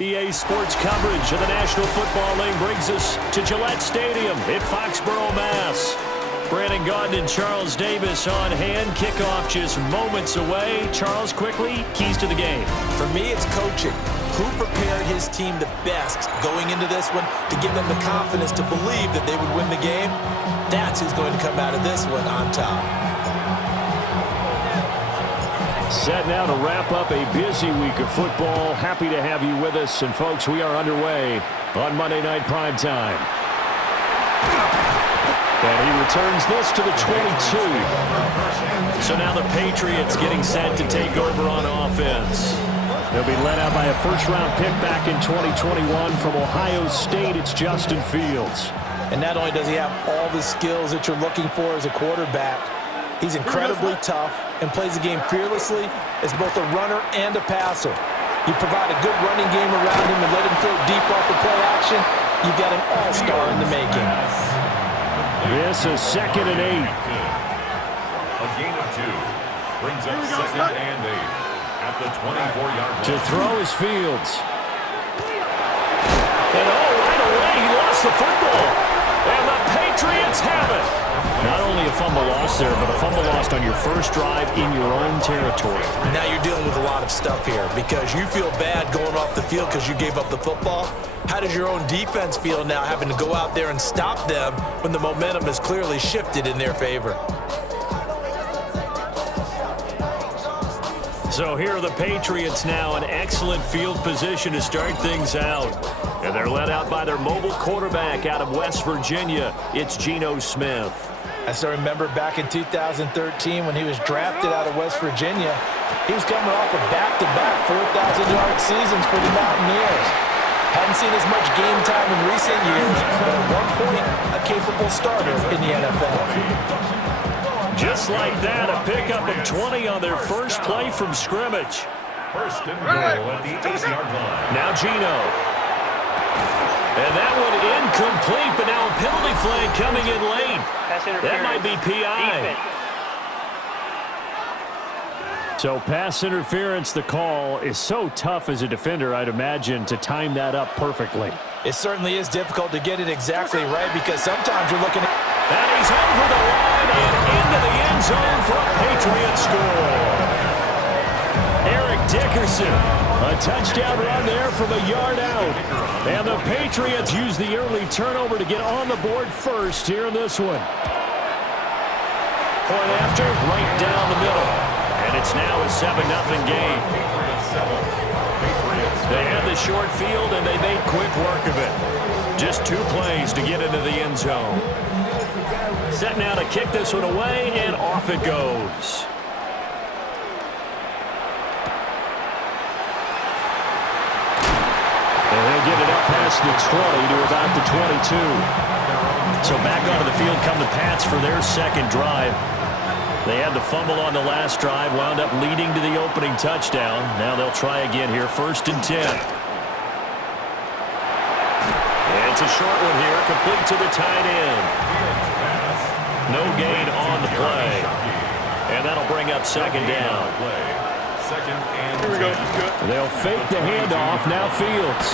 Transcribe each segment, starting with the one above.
EA Sports coverage of the National Football League brings us to Gillette Stadium in Foxborough, Mass. Brandon Gaudin and Charles Davis on hand. Kickoff just moments away. Charles, quickly, keys to the game. For me, it's coaching. Who prepared his team the best going into this one to give them the confidence to believe that they would win the game? That's who's going to come out of this one on top. Set now to wrap up a busy week of football. Happy to have you with us. And, folks, we are underway on Monday Night Primetime. And he returns this to the 22. So now the Patriots getting set to take over on offense. They'll be led out by a first-round pick back in 2021 from Ohio State. It's Justin Fields. And not only does he have all the skills that you're looking for as a quarterback, he's incredibly tough and plays the game fearlessly as both a runner and a passer. You provide a good running game around him and let him throw deep off the play action, you've got an all-star in the making. This is 2nd and 8. A gain of 2 brings up 2nd and 8 at the 24-yard line. To throw is Fields. And right away he lost the football. And the Patriots have it. Not only a fumble loss there, but a fumble lost on your first drive in your own territory. Now you're dealing with a lot of stuff here because you feel bad going off the field because you gave up the football. How does your own defense feel now having to go out there and stop them when the momentum has clearly shifted in their favor? So here are the Patriots now in excellent field position to start things out. And they're led out by their mobile quarterback out of West Virginia. It's Geno Smith. I still remember back in 2013 when he was drafted out of West Virginia, he was coming off of back-to-back 4,000-yard seasons for the Mountaineers. Hadn't seen as much game time in recent years, but at one point, a capable starter in the NFL. Just like that, a pickup of 20 on their first play from scrimmage. First and goal at the 8-yard line. Now Geno. And that one incomplete, but now a penalty flag coming in late. That might be PI. So pass interference, the call is so tough as a defender, I'd imagine, to time that up perfectly. It certainly is difficult to get it exactly right because sometimes you're looking at... And he's over the line and into the end zone for a Patriot score. Eric Dickerson, a touchdown run there from a yard out. And the Patriots use the early turnover to get on the board first here in this one. Point after, right down the middle. And it's now a 7-0 game. They had the short field, and they made quick work of it. Just 2 plays to get into the end zone. Set now to kick this one away, and off it goes. And he'll get it up past the 20 to about the 22. So back onto the field come the Pats for their second drive. They had the fumble on the last drive, wound up leading to the opening touchdown. Now they'll try again here, 1st and 10. And it's a short one here, complete to the tight end. No gain on the play. And that'll bring up 2nd down. Here we go. They'll fake the handoff, now Fields.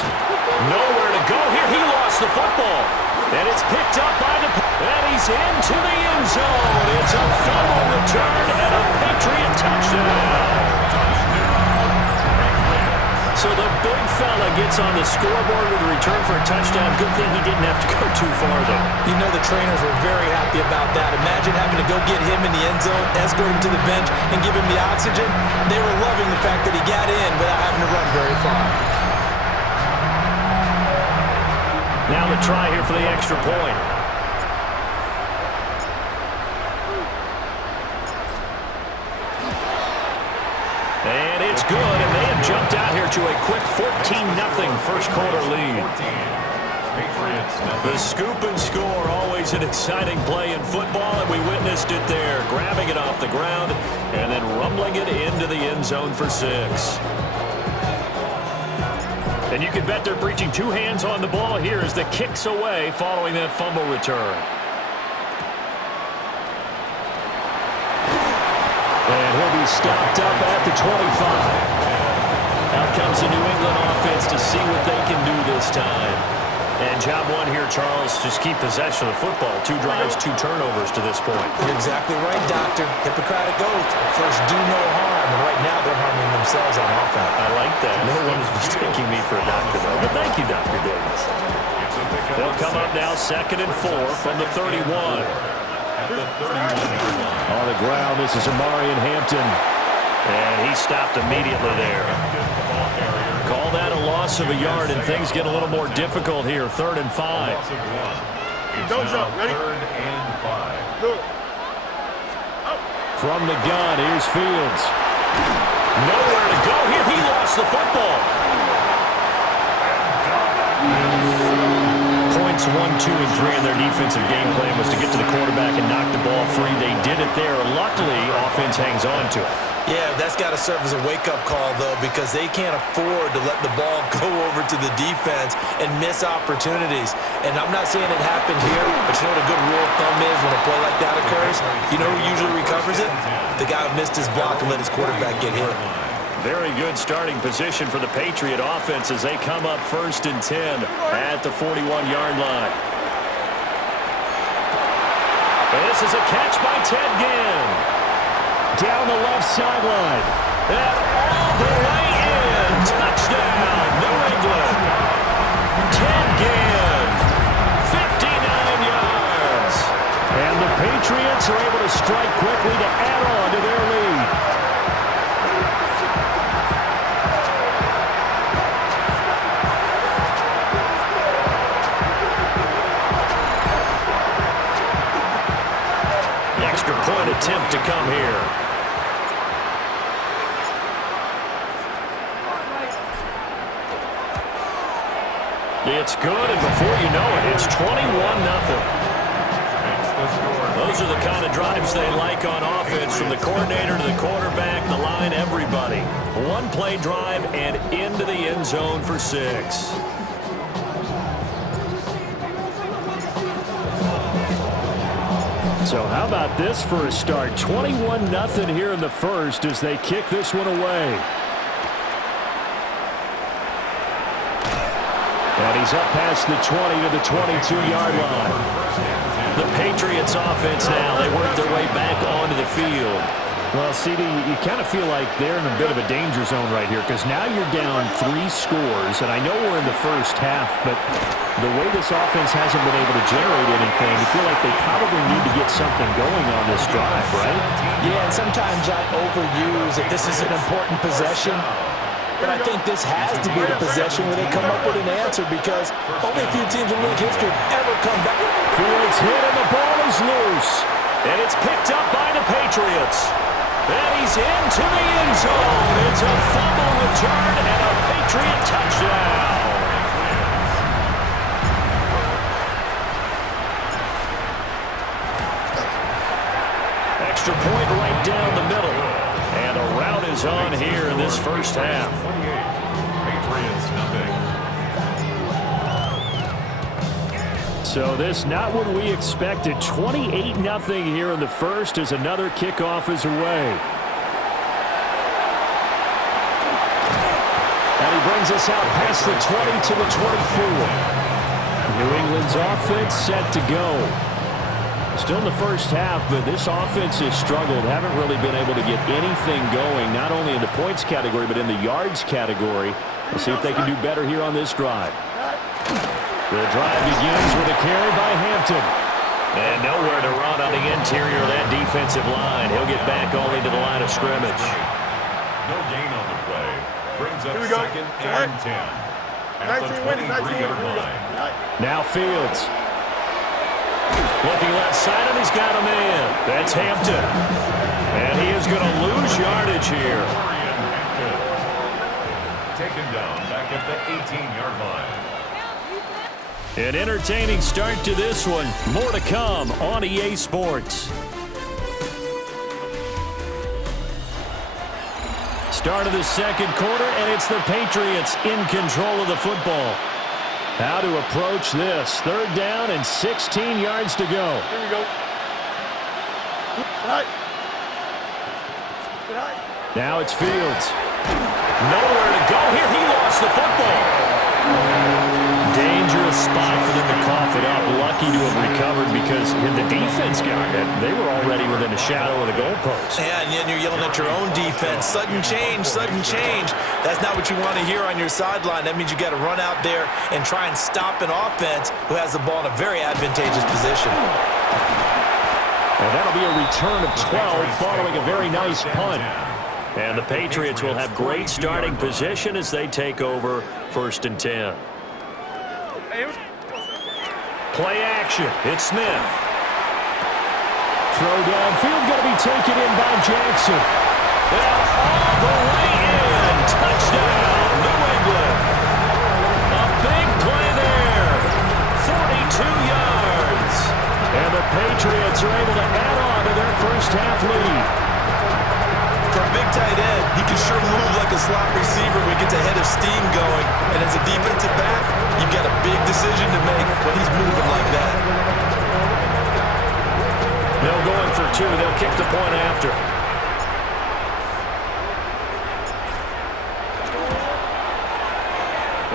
Nowhere to go here, he lost the football. And it's picked up by the... And he's into the end zone. It's a fumble return and a Patriot touchdown. So the big fella gets on the scoreboard with a return for a touchdown. Good thing he didn't have to go too far, though. You know the trainers were very happy about that. Imagine having to go get him in the end zone, escort him to the bench, and give him the oxygen. They were loving the fact that he got in without having to run very far. Now the try here for the extra point. And it's good, and they have jumped out here to a quick 14-0 first quarter lead. The scoop and score, always an exciting play in football, and we witnessed it there, grabbing it off the ground and then rumbling it into the end zone for 6. And you can bet they're preaching 2 hands on the ball here as the kick's away following that fumble return. And he'll be stopped up at the 25. Out comes the New England offense to see what they can do this time. And job one here, Charles, just keep possession of the football. 2 drives, 2 turnovers to this point. You're exactly right, Doctor. Hippocratic oath. First, do no harm. And right now, they're harming themselves on offense. I like that. No one is mistaking me for a doctor, though. But thank you, Dr. Davis. They'll come up now 2nd and 4 from the 31. On the ground, this is Amarian Hampton. And he stopped immediately there. Call that a loss of a yard, and things get a little more difficult here. 3rd and 5. Don't jump. Ready? 3rd and 5. Good. From the gun, here's Fields. Nowhere to go here. He lost the football. Points 1, 2, and 3 in their defensive game plan was to get to the quarterback and knock the ball free. They did it there. Luckily, offense hangs on to it. Yeah, that's got to serve as a wake-up call, though, because they can't afford to let the ball go over to the defense and miss opportunities. And I'm not saying it happened here, but you know what a good rule of thumb is when a play like that occurs? You know who usually recovers it? The guy who missed his block and let his quarterback get hit. Very good starting position for the Patriot offense as they come up 1st and 10 at the 41-yard line. This is a catch by Ted Ginn. Down the left sideline. And all the way in. Touchdown, New England. Ted Ginn, 59 yards. And the Patriots are able to strike quickly to add on to their lead. The extra point attempt to come here. It's good, and before you know it, it's 21-0. Those are the kind of drives they like on offense, from the coordinator to the quarterback, the line, everybody. 1-play drive and into the end zone for 6. So how about this for a start? 21-0 here in the first as they kick this one away. And he's up past the 20 to the 22-yard line. The Patriots offense now, they work their way back onto the field. Well, CD, you kind of feel like they're in a bit of a danger zone right here because now you're down 3 scores, and I know we're in the first half, but the way this offense hasn't been able to generate anything, you feel like they probably need to get something going on this drive, right? Yeah, and sometimes I overuse that this is an important possession. But I think this has to be the possession where they come up with an answer because only a few teams in league history have ever come back. Fields hit and the ball is loose. And it's picked up by the Patriots. And he's into the end zone. It's a fumble return and a Patriot touchdown. Extra point right down the middle. And a rout is on here in this first half. Patriots, nothing. So this not what we expected. 28-0 here in the first as another kickoff is away. And he brings us out past the 20 to the 24. New England's offense set to go. Still in the first half, but this offense has struggled. Haven't really been able to get anything going, not only in the points category, but in the yards category. We'll see if they can do better here on this drive. The drive begins with a carry by Hampton. And nowhere to run on the interior of that defensive line. He'll get back only to the line of scrimmage. No gain on the play. Brings up 2nd and 10. At the 23-yard line. Now Fields. Looking left side, and he's got a man. That's Hampton. And he is going to lose yardage here. Taken down back at the 18-yard line. An entertaining start to this one. More to come on EA Sports. Start of the second quarter, and it's the Patriots in control of the football. How to approach this. 3rd down and 16 yards to go. Here we go. Good night. Good night. Now it's Fields. Nowhere to go here. He lost the football. Dangerous spot for them to cough it up. Lucky to have recovered because the defense got it. They were already within a shadow of the goalpost. Yeah, and then you're yelling at your own defense. Sudden change, sudden change. That's not what you want to hear on your sideline. That means you got to run out there and try and stop an offense who has the ball in a very advantageous position. And that'll be a return of 12 following a very nice punt. And the Patriots will have great starting position as they take over 1st and 10. Play action. It's Smith. Throw downfield going to be taken in by Jackson. And all the way in. Touchdown, New England. A big play there. 42 yards. And the Patriots are able to add on to their first half lead. For a big tight end, he can sure move like a slot receiver when he gets a head of steam going. And as a defensive back, you've got a big decision to make when he's moving like that. They'll go in for 2. They'll kick the point after.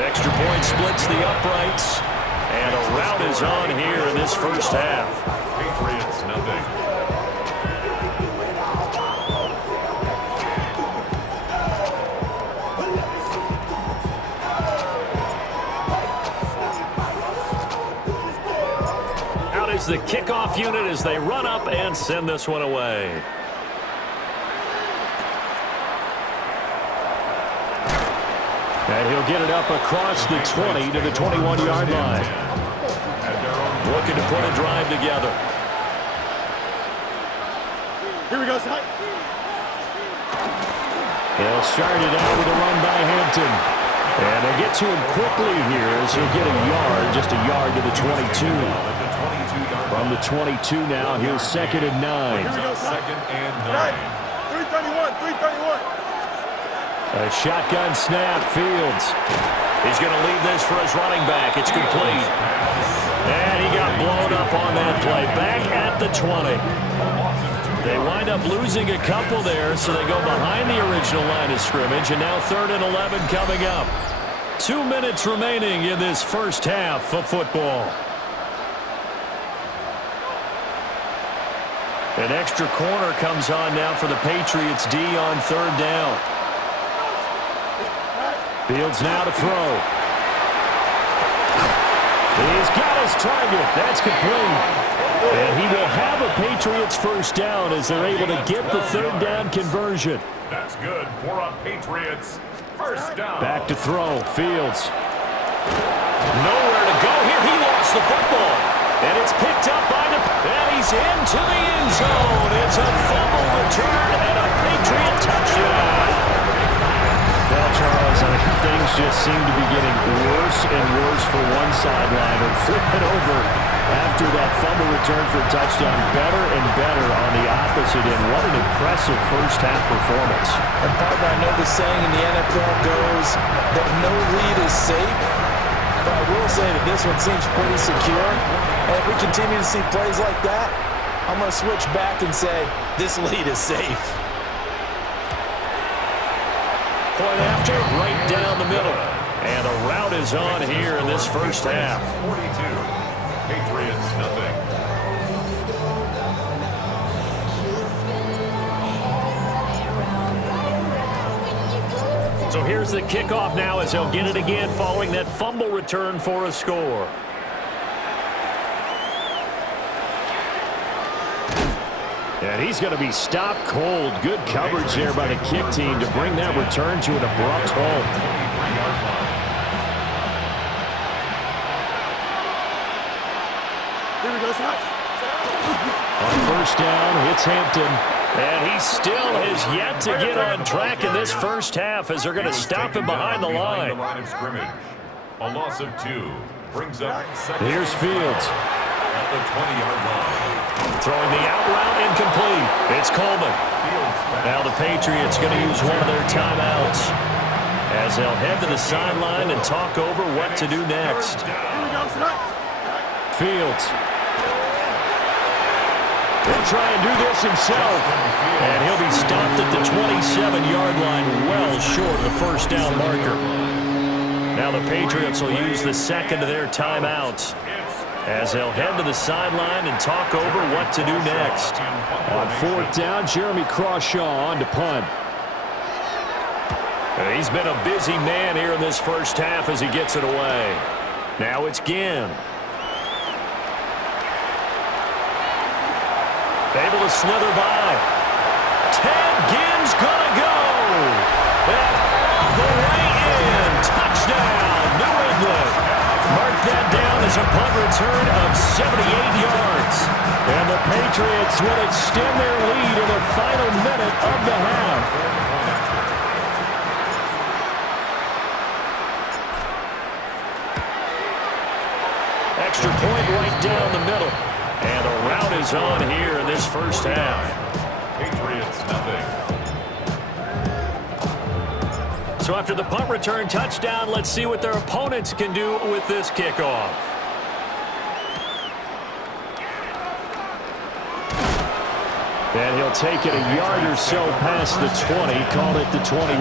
Extra point splits the uprights. And a rout is on here in this first half. Patriots, nothing. The kickoff unit as they run up and send this one away. And he'll get it up across the 20 to the 21-yard line. Looking to put a drive together. Here we go, Scott. He'll start it out with a run by Hampton. And they'll get to him quickly here as he'll get a yard, just a yard to the 22. From the 22 now, here's 2nd and 9. Here we go, Scott. 2nd and 9. 331. A shotgun snap, Fields. He's going to leave this for his running back. It's complete. And he got blown up on that play. Back at the 20. They wind up losing a couple there, so they go behind the original line of scrimmage, and now 3rd and 11 coming up. 2 minutes remaining in this first half of football. An extra corner comes on now for the Patriots D on 3rd down. Fields now to throw. He's got his target. That's complete. And he will have a Patriots first down as they're able to get the 3rd down conversion. That's good for a Patriots first down. Back to throw. Fields. Nowhere to go here. He lost the football. And it's picked up by the... And he's into the end zone. It's a fumble return and a Patriot touchdown. Well, Charles, I think things just seem to be getting worse and worse for one sideline. And flip it over after that fumble return for a touchdown. Better and better on the opposite end. What an impressive first half performance. And partner, I know the saying in the NFL goes that no lead is safe. But I will say that this one seems pretty secure. And if we continue to see plays like that, I'm going to switch back and say this lead is safe. Point after, right down the middle. And a rout is on here in this first half. 42. Patriots, nothing. So here's the kickoff now as he'll get it again following that fumble return for a score. And he's going to be stopped cold. Good coverage there by the kick team to bring that return to an abrupt halt. Here we go, Scott. On first down, it's Hampton. And he still has yet to get on track in this first half as they're going to stop him behind the line. Of scrimmage. A loss of 2 brings up second. Here's Fields. At the 20-yard line. Throwing the out route incomplete. It's Coleman. Now the Patriots going to use one of their timeouts as they'll head to the sideline and talk over what to do next. Here we go, Scott. Fields. He'll try and do this himself. And he'll be stopped at the 27-yard line, well short of the first down marker. Now the Patriots will use the second of their timeouts as they'll head to the sideline and talk over what to do next. On fourth down, Jeremy Crawshaw on to punt. He's been a busy man here in this first half as he gets it away. Now it's Ginn. Able to slither by. Ted Ginn's gonna go. And all the way in. Touchdown, New England. Mark that down as a punt return of 78 yards. And the Patriots will extend their lead in the final minute of the half. Extra point right down the middle. And a rout is on here in this first half. Patriots, nothing. So after the punt return touchdown, let's see what their opponents can do with this kickoff. And he'll take it a yard or so past the 20, call it the 21.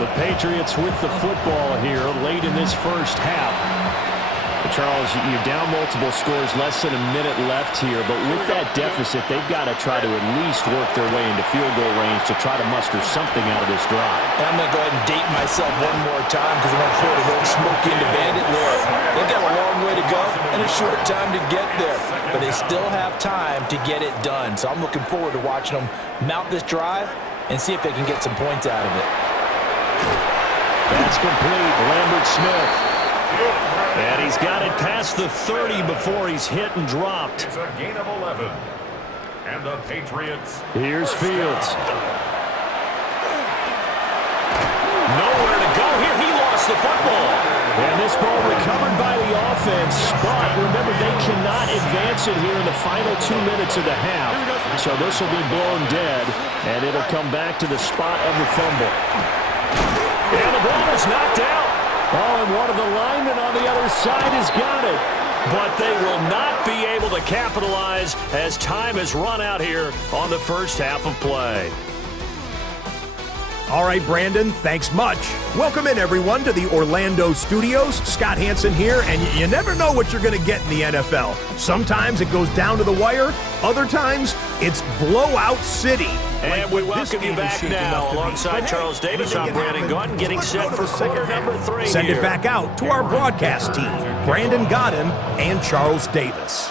The Patriots with the football here late in this first half. Charles, you're down multiple scores, less than a minute left here, but with that deficit, they've got to try to at least work their way into field goal range to try to muster something out of this drive. And I'm going to go ahead and date myself one more time because I'm going to throw the whole Smokey and the Bandit lure. They've got a long way to go and a short time to get there, but they still have time to get it done. So I'm looking forward to watching them mount this drive and see if they can get some points out of it. That's complete. Lambert Smith. And he's got it past the 30 before he's hit and dropped. It's a gain of 11. And the Patriots. Here's Fields. Nowhere to go here. He lost the football. And this ball recovered by the offense. But remember, they cannot advance it here in the final 2 minutes of the half. So this will be blown dead. And it'll come back to the spot of the fumble. And the ball is knocked out. Oh, and one of the linemen on the other side has got it. But they will not be able to capitalize as time has run out here on the first half of play. All right, Brandon, thanks much. Welcome in, everyone, to the Orlando studios. Scott Hansen here, and you never know what you're going to get in the NFL. Sometimes it goes down to the wire. Other times, it's blowout city. And we welcome you back now alongside Charles Davis. I'm Brandon Gaudin, getting set for quarter number 3. Send it back out to our broadcast team, Brandon Gaudin and Charles Davis.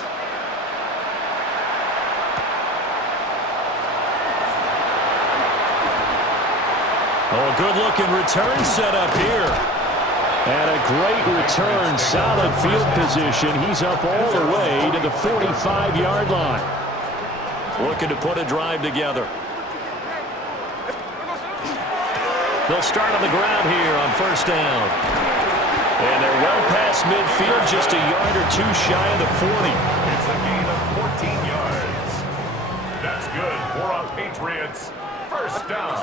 Oh, good-looking return set up here. And a great return, solid field position. He's up all the way to the 45-yard line. Looking to put a drive together. They'll start on the ground here on first down. And they're well past midfield, just a yard or two shy of the 40. It's a gain of 14 yards. That's good for a Patriots first down.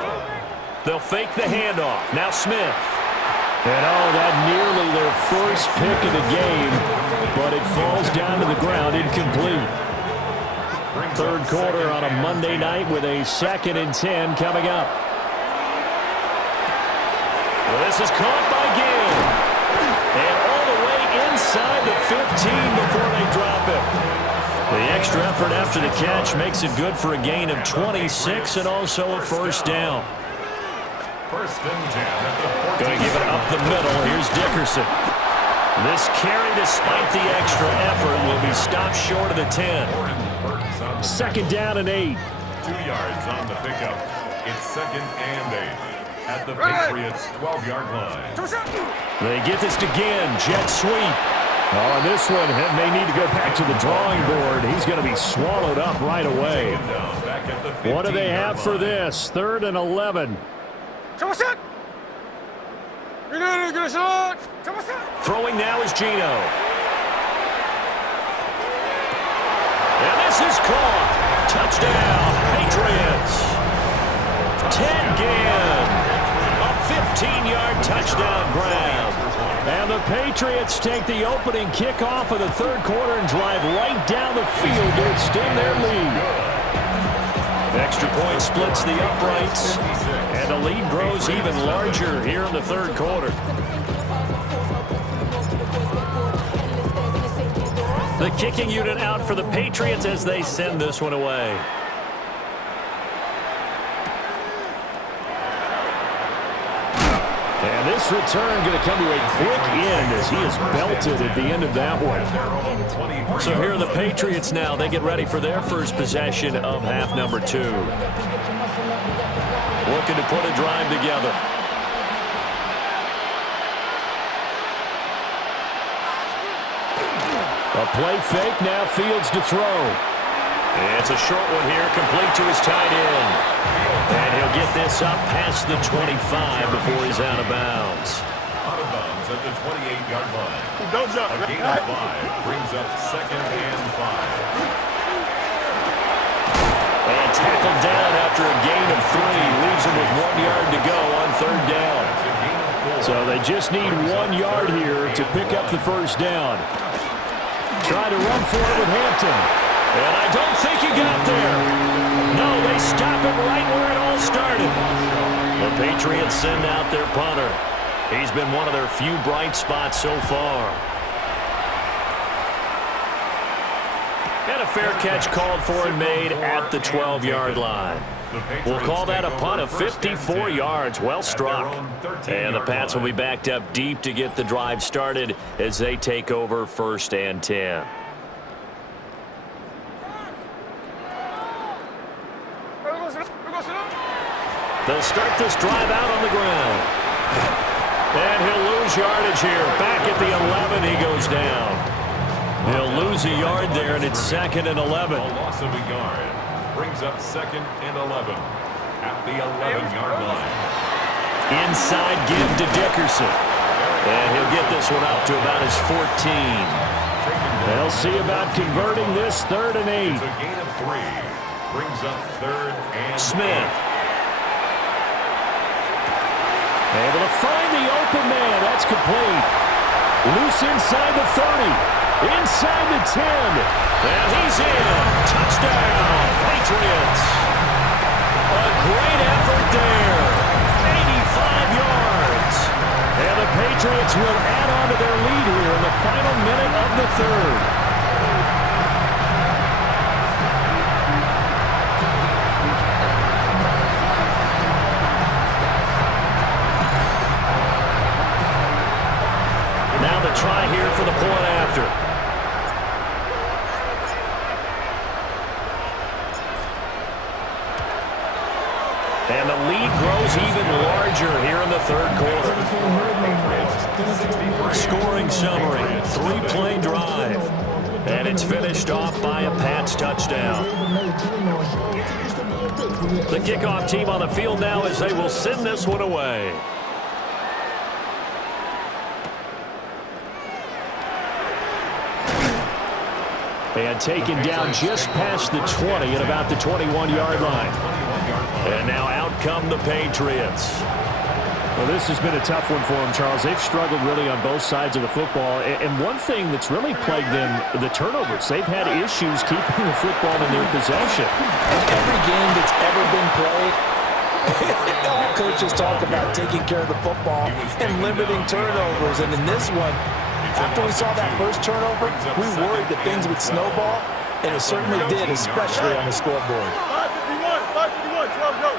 They'll fake the handoff. Now Smith. And oh, that nearly their first pick of the game, but it falls down to the ground incomplete. Third quarter on a Monday night with a 2nd and 10 coming up. Well, this is caught by Ginn. And all the way inside the 15 before they drop it. The extra effort after the catch makes it good for a gain of 26 and also a first down. First and 10 at the 14. Going to give it up the middle. Here's Dickerson. This carry, despite the extra effort, will be stopped short of the 10. 2nd down and 8. 2 yards on the pickup. It's 2nd and 8 at the Patriots' 12-yard line. They get this to Ginn. Jet sweep. Oh, and this one may need to go back to the drawing board. He's going to be swallowed up right away. What do they have for this? 3rd and 11. Throwing now is Gino. And this is caught. Touchdown, Patriots. Ted Ginn. A 15-yard touchdown grab. And the Patriots take the opening kickoff of the third quarter and drive right down the field to extend their lead. Extra point splits the uprights, and the lead grows even larger here in the third quarter. The kicking unit out for the Patriots as they send this one away. And this return going to come to a quick end as he is belted at the end of that one. So here are the Patriots now. They get ready for their first possession of half number 2. Looking to put a drive together. A play fake, now Fields to throw. It's a short one here, complete to his tight end. And he'll get this up past the 25 before he's out of bounds. Out of bounds at the 28-yard line. Don't jump. A gain of 5 brings up 2nd and 5. And tackled down after a gain of 3. Leaves him with 1 yard to go on third down. So they just need 1 yard here to pick up the first down. Try to run for it with Hampton. And I don't think he got there. No, they stop him right where it all started. The Patriots send out their punter. He's been one of their few bright spots so far. And a fair catch called for and made at the 12-yard line. We'll call that a punt of 54 yards. Well struck. And the Pats will be backed up deep to get the drive started as they take over 1st and 10. They'll start this drive out on the ground. And he'll lose yardage here. Back at the 11, he goes down. He'll lose a yard there, and it's 2nd and 11. A loss of a yard brings up 2nd and 11 at the 11-yard line. Inside give to Dickerson. And he'll get this one up to about his 14. They'll see about converting this 3rd and 8. It's a gain of 3. Brings up 3rd and Smith. Able to find the open man. That's complete. Loose inside the 30. Inside the 10. And he's in. Touchdown, Patriots. A great effort there. 85 yards. And the Patriots will add on to their lead here in the final minute of the 3rd. Now the try here for the point after. And the lead grows even larger here in the third quarter. Scoring summary, 3-play drive. And it's finished off by a Pats touchdown. The kickoff team on the field now as they will send this one away. And taken down just past the 20 at about the 21-yard line. And now out come the Patriots. Well, this has been a tough one for them, Charles. They've struggled really on both sides of the football. And one thing that's really plagued them, the turnovers. They've had issues keeping the football in their possession. In every game that's ever been played, all coaches talk about taking care of the football and limiting turnovers. And in this one, after we saw that first turnover, we worried that things would snowball, and it certainly did, especially on the scoreboard. 5:51, 12, go.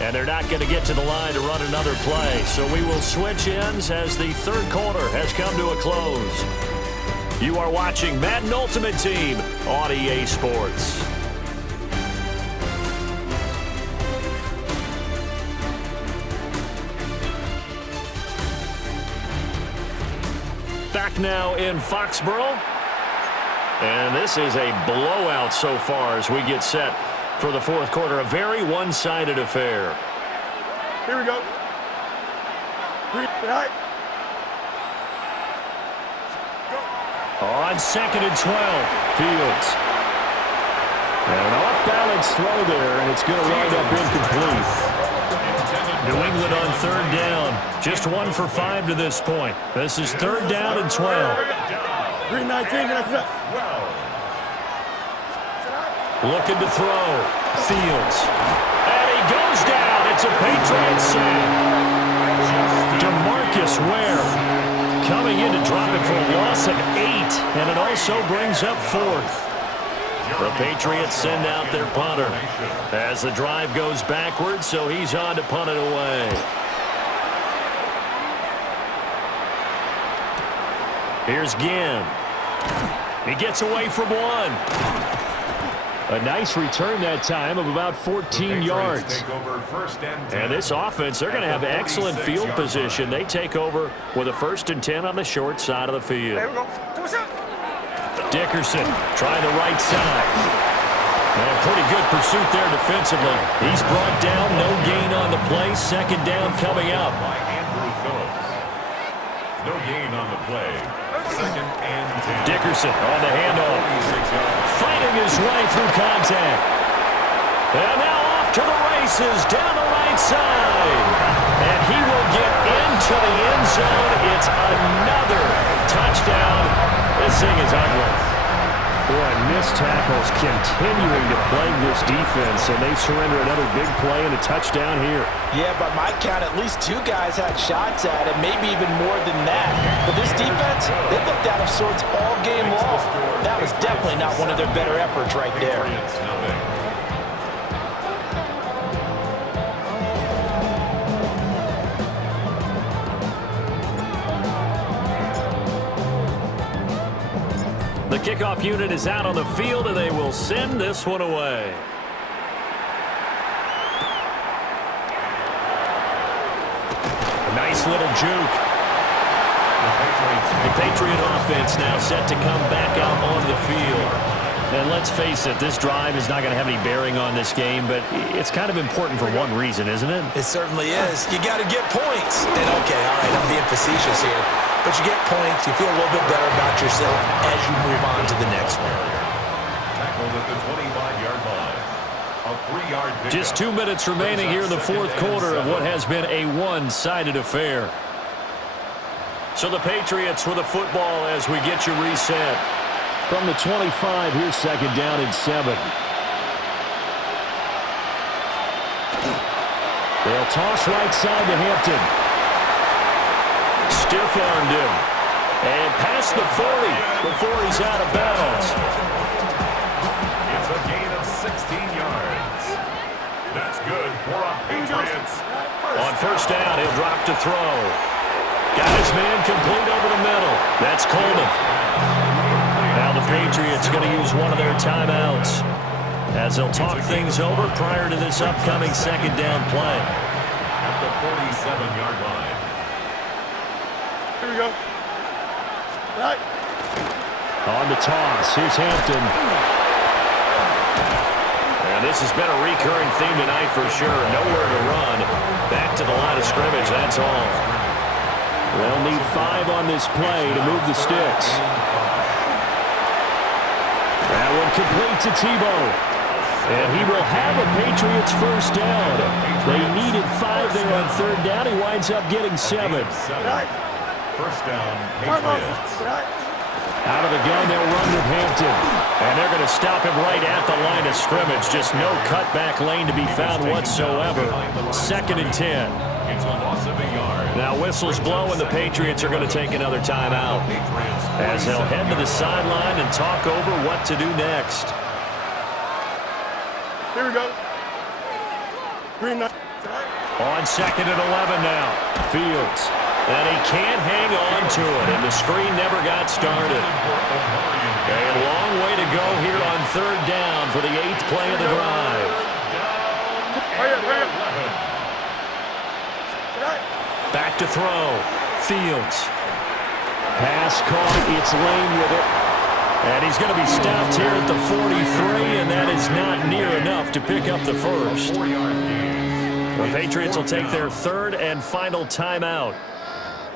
And they're not going to get to the line to run another play. So we will switch ends as the third quarter has come to a close. You are watching Madden Ultimate Team on EA Sports. Back now in Foxborough. And this is a blowout so far as we get set for the fourth quarter. A very one-sided affair. Here we go. On 2nd and 12, Fields. And an off-balance throw there, and it's going to wind up incomplete. New England on third down. Just 1 for 5 to this point. This is third down and 12. 319. Looking to throw. Fields. And he goes down. It's a Patriot sack. DeMarcus Ware coming in to drop it for a loss of 8. And it also brings up 4th. The Patriots send out their punter as the drive goes backwards, so he's on to punt it away. Here's Ginn. He gets away from 1. A nice return that time of about 14 yards. And this offense, they're going to have excellent field position. They take over with a 1st and 10 on the short side of the field. Dickerson trying the right side. And pretty good pursuit there defensively. He's brought down, no gain on the play. 2nd down coming up. No gain on the play. 2nd and 10. Dickerson on the handoff. Fighting his way through contact. And now off to the races down the right side. And he will get into the end zone. It's another touchdown. This thing is ugly. Boy, missed tackles continuing to plague this defense, and they surrender another big play and a touchdown here. Yeah, by my count, at least 2 guys had shots at it, maybe even more than that. But this defense, they looked out of sorts all game long. That was definitely not one of their better efforts right there. The kickoff unit is out on the field, and they will send this one away. A nice little juke. The Patriot offense now set to come back out onto the field. And let's face it, this drive is not going to have any bearing on this game, but it's kind of important for one reason, isn't it? It certainly is. You got to get points. And okay, all right, I'm being facetious here. But you get points, you feel a little bit better about yourself as you move on to the next one. Tackled at the 25-yard line. A 3-yard pickup. Just 2 minutes remaining here in the 4th quarter of what has been a one-sided affair. So the Patriots with the football as we get you reset. From the 25, here's 2nd down and 7. They'll toss right side to Hampton. Stiff-armed him. And past the 40 before he's out of bounds. It's a gain of 16 yards. That's good for a Patriots. On 1st down, he'll drop to throw. Got his man complete over the middle. That's Coleman. Now the Patriots going to use one of their timeouts as they'll talk things over prior to this upcoming 2nd down play. At the 47-yard line. Here we go. Right. On the toss, here's Hampton. And this has been a recurring theme tonight for sure. Nowhere to run. Back to the line of scrimmage, that's all. They'll need 5 on this play to move the sticks. That one complete to Tebow. And he will have a Patriots 1st down. They needed 5 there on 3rd down. He winds up getting 7. 1st down, Patriots. Out of the gun, they'll run with Hampton. And they're going to stop him right at the line of scrimmage. Just no cutback lane to be found whatsoever. 2nd and 10. It's a loss of a yard. Now whistles blow, and the Patriots are going to take another timeout as they'll head to the sideline and talk over what to do next. Here we go. On 2nd and 11 now. Fields. And he can't hang on to it, and the screen never got started. A long way to go here on 3rd down for the 8th play of the drive. Back to throw. Fields. Pass caught. It's Lane with it. And he's going to be stopped here at the 43, and that is not near enough to pick up the 1st. The Patriots will take their 3rd and final timeout.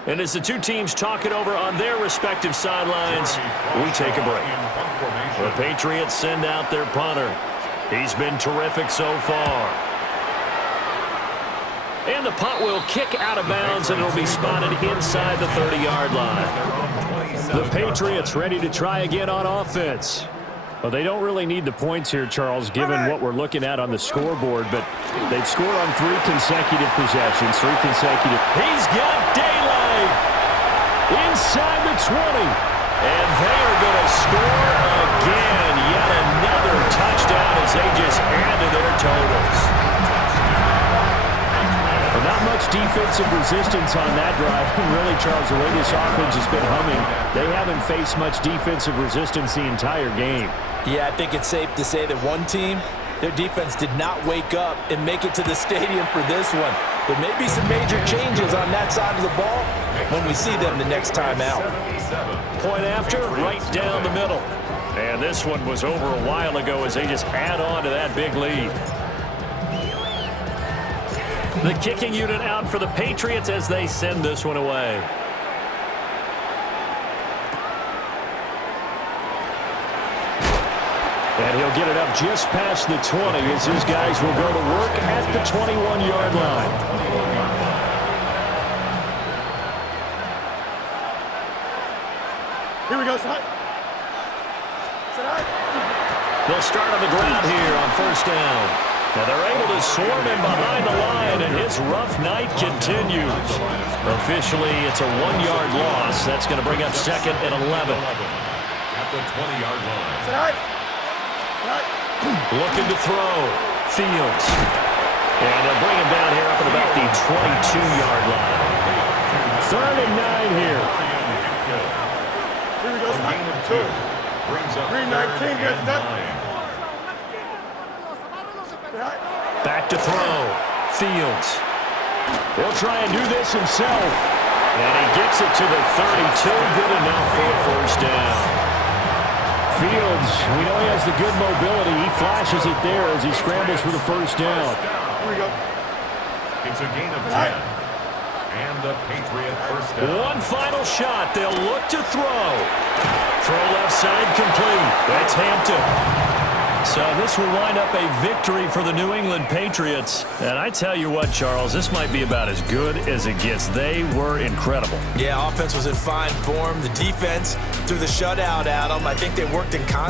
And as the two teams talk it over on their respective sidelines, we take a break. The Patriots send out their punter. He's been terrific so far. And the punt will kick out of bounds, and it'll be spotted inside the 30-yard line. The Patriots ready to try again on offense. Well, they don't really need the points here, Charles, given what we're looking at on the scoreboard, but they've scored on 3 consecutive possessions, 3 consecutive. He's got daylight inside the 20, and they are going to score again. Yet another touchdown as they just add to their totals. Well, not much defensive resistance on that drive. And really, Charles, the way this offense has been humming, they haven't faced much defensive resistance the entire game. Yeah, I think it's safe to say that one team, their defense did not wake up and make it to the stadium for this one. There may be some major changes on that side of the ball when we see them the next time out. Point after, right down the middle. And this one was over a while ago as they just add on to that big lead. The kicking unit out for the Patriots as they send this one away. And he'll get it up just past the 20 as his guys will go to work at the 21-yard line. Here we go, Side. They'll start on the ground here on first down. Now they're able to swarm him behind the line, and his rough night continues. Officially, it's a 1-yard loss. That's going to bring up second and 11. At the 20-yard line. Looking to throw. Fields. And they'll bring him down here up at about the 22-yard line. 3rd and 9 here. Here we go, Gain of 2. Brings up 3-19, gets that. 9. Back to throw. Fields. He'll try and do this himself. And he gets it to the 32. Good enough for a first down. Fields, we know he has the good mobility. He flashes it there as he scrambles for the first down. Here we go. It's a gain of 10. And the Patriot first down. One final shot. They'll look to throw. Throw left side complete. That's Hampton. So this will wind up a victory for the New England Patriots. And I tell you what, Charles, this might be about as good as it gets. They were incredible. Yeah, offense was in fine form. The defense threw the shutout at them. I think they worked in contact.